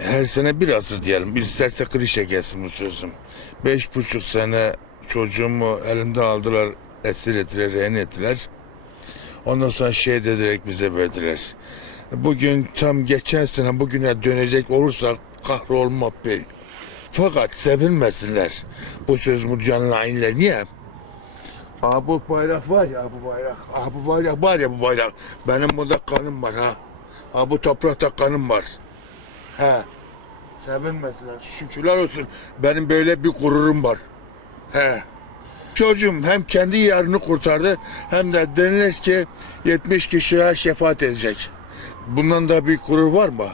Her sene bir asır diyelim. Bir isterse klişe gelsin bu sözüm. Beş buçuk sene çocuğumu elimden aldılar, esir ettiler, rehin ettiler. Ondan sonra şehit ederek bize verdiler. Bugün tam geçen sene bugüne dönecek olursak kahrolma bey. Fakat sevilmesinler. Bu söz bu hainler. Niye? Aa bu bayrak var ya bu bayrak. Aa bu bayrak var ya bu bayrak. Benim burada kanım var ha. Aa bu toprakta kanım var. He. Sevinmesinler. Şükürler olsun. Benim böyle bir gururum var. He. Çocuğum hem kendi yarını kurtardı hem de denilir ki 70 kişiye şefaat edecek. Bundan da bir gurur var mı?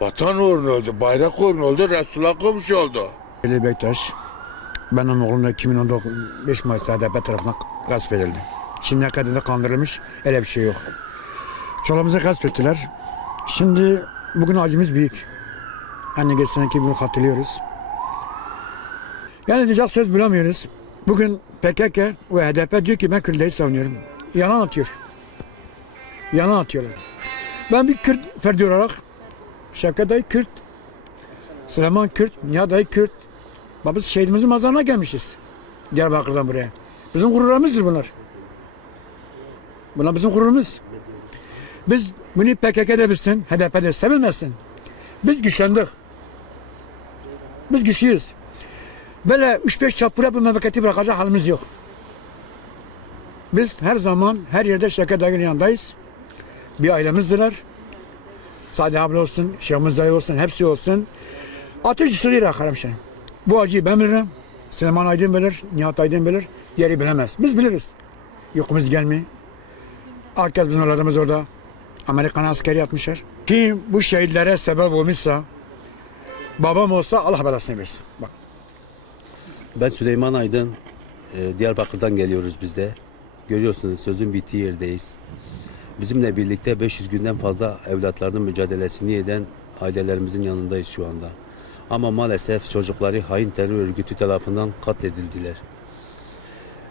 Vatan uğruna öldü, bayrak uğruna öldü, Resulullah komşu oldu. Ali Bektaş, benim oğlum da 2015 Mayıs'ta HDP tarafından gasp edildi. Şimdiye kadar da kandırılmış, öyle bir şey yok. Çoluğumuzu gasp ettiler. Şimdi bugün acımız büyük. Anne geçen seneki bunu hatırlıyoruz. Yani diyecek söz bulamıyoruz. Bugün PKK ve HDP diyor ki ben Kürtleri savunuyorum. Yalan atıyor. Yalan atıyorlar. Ben bir Kürt ferdi olarak Şevket dayı Kürt, Süleyman Kürt, Nihat dayı Kürt. Bak biz şehidimizin mazarına gelmişiz. Diyarbakır'dan buraya. Bizim gururumuzdur bunlar. Bunlar bizim gururumuz. Biz bunu PKK'de bilsin, HDP'de sevilmesin. Biz güçlendik. Biz güçlüyüz. Böyle 3-5 çapura bu memleketi bırakacak halimiz yok. Biz her zaman her yerde Şevket dayının yanındayız. Bir ailemizdiler. Sadi abla olsun, Şahmuz dayı olsun, hepsi olsun. Ateş üstüyle hemşerim. Bu acıyı ben bilirim. Süleyman Aydın bilir, Nihat Aydın bilir. Diğeri bilemez. Biz biliriz. Yokumuz gelmiyor. Herkes bizim evladımız orada. Amerikan askeri yapmışlar. Kim bu şehitlere sebep olmuşsa, babam olsa Allah belasını versin. Bak. Ben Süleyman Aydın. e, Diyarbakır'dan geliyoruz biz de. Görüyorsunuz sözün bittiği yerdeyiz. Bizimle birlikte 500 günden fazla evlatlarının mücadelesini eden ailelerimizin yanındayız şu anda. Ama maalesef çocukları hain terör örgütü tarafından katledildiler.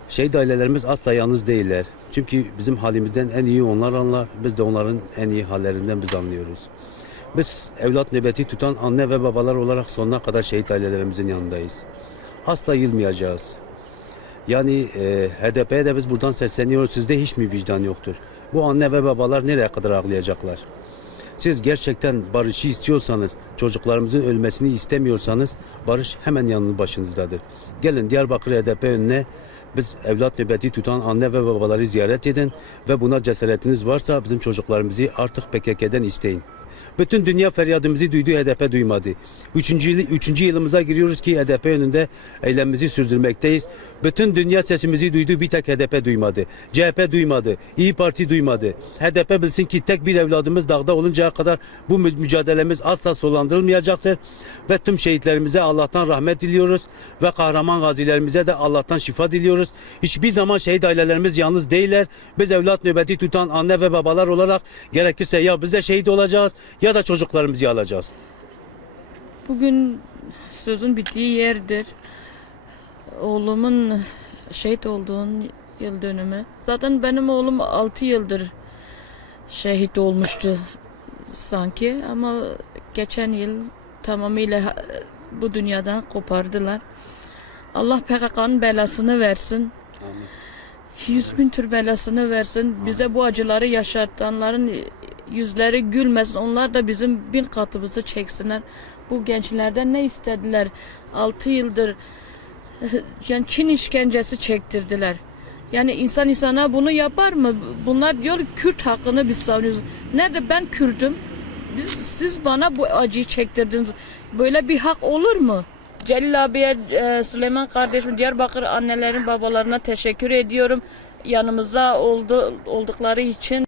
Şehit ailelerimiz asla yalnız değiller. Çünkü bizim halimizden en iyi onlar anlar, biz de onların en iyi hallerinden biz anlıyoruz. Biz evlat nöbeti tutan anne ve babalar olarak sonuna kadar şehit ailelerimizin yanındayız. Asla yılmayacağız. Yani e, HDP'ye de biz buradan sesleniyoruz. Sizde hiç mi vicdan yoktur? Bu anne ve babalar nereye kadar ağlayacaklar? Siz gerçekten barışı istiyorsanız, çocuklarımızın ölmesini istemiyorsanız barış hemen yanının başınızdadır. Gelin Diyarbakır HDP önüne biz evlat nöbeti tutan anne ve babaları ziyaret edin ve buna cesaretiniz varsa bizim çocuklarımızı artık PKK'den isteyin. Bütün dünya feryadımızı duydu, HDP duymadı. Üçüncü, üçüncü yılımıza giriyoruz ki HDP önünde eylemimizi sürdürmekteyiz. Bütün dünya sesimizi duydu, bir tek HDP duymadı. CHP duymadı, İyi Parti duymadı. HDP bilsin ki tek bir evladımız dağda oluncaya kadar bu mü- mücadelemiz asla solandırılmayacaktır. Ve tüm şehitlerimize Allah'tan rahmet diliyoruz ve kahraman gazilerimize de Allah'tan şifa diliyoruz. Hiçbir zaman şehit ailelerimiz yalnız değiller. Biz evlat nöbeti tutan anne ve babalar olarak gerekirse ya biz de şehit olacağız ya da çocuklarımızı alacağız. Bugün sözün bittiği yerdir. Oğlumun şehit olduğun yıl dönümü. Zaten benim oğlum 6 yıldır şehit olmuştu sanki ama geçen yıl tamamıyla bu dünyadan kopardılar. Allah PKK'nın belasını versin. Yüz bin tür belasını versin. Bize bu acıları yaşatanların yüzleri gülmesin. Onlar da bizim bin katımızı çeksinler. Bu gençlerden ne istediler? 6 yıldır yani Çin işkencesi çektirdiler. Yani insan insana bunu yapar mı? Bunlar diyor Kürt hakkını biz savunuyoruz. Nerede ben Kürt'üm? Biz, siz bana bu acıyı çektirdiniz. Böyle bir hak olur mu? Celil abiye, e, Süleyman kardeşim, Diyarbakır annelerin babalarına teşekkür ediyorum. yanımızda oldu, oldukları için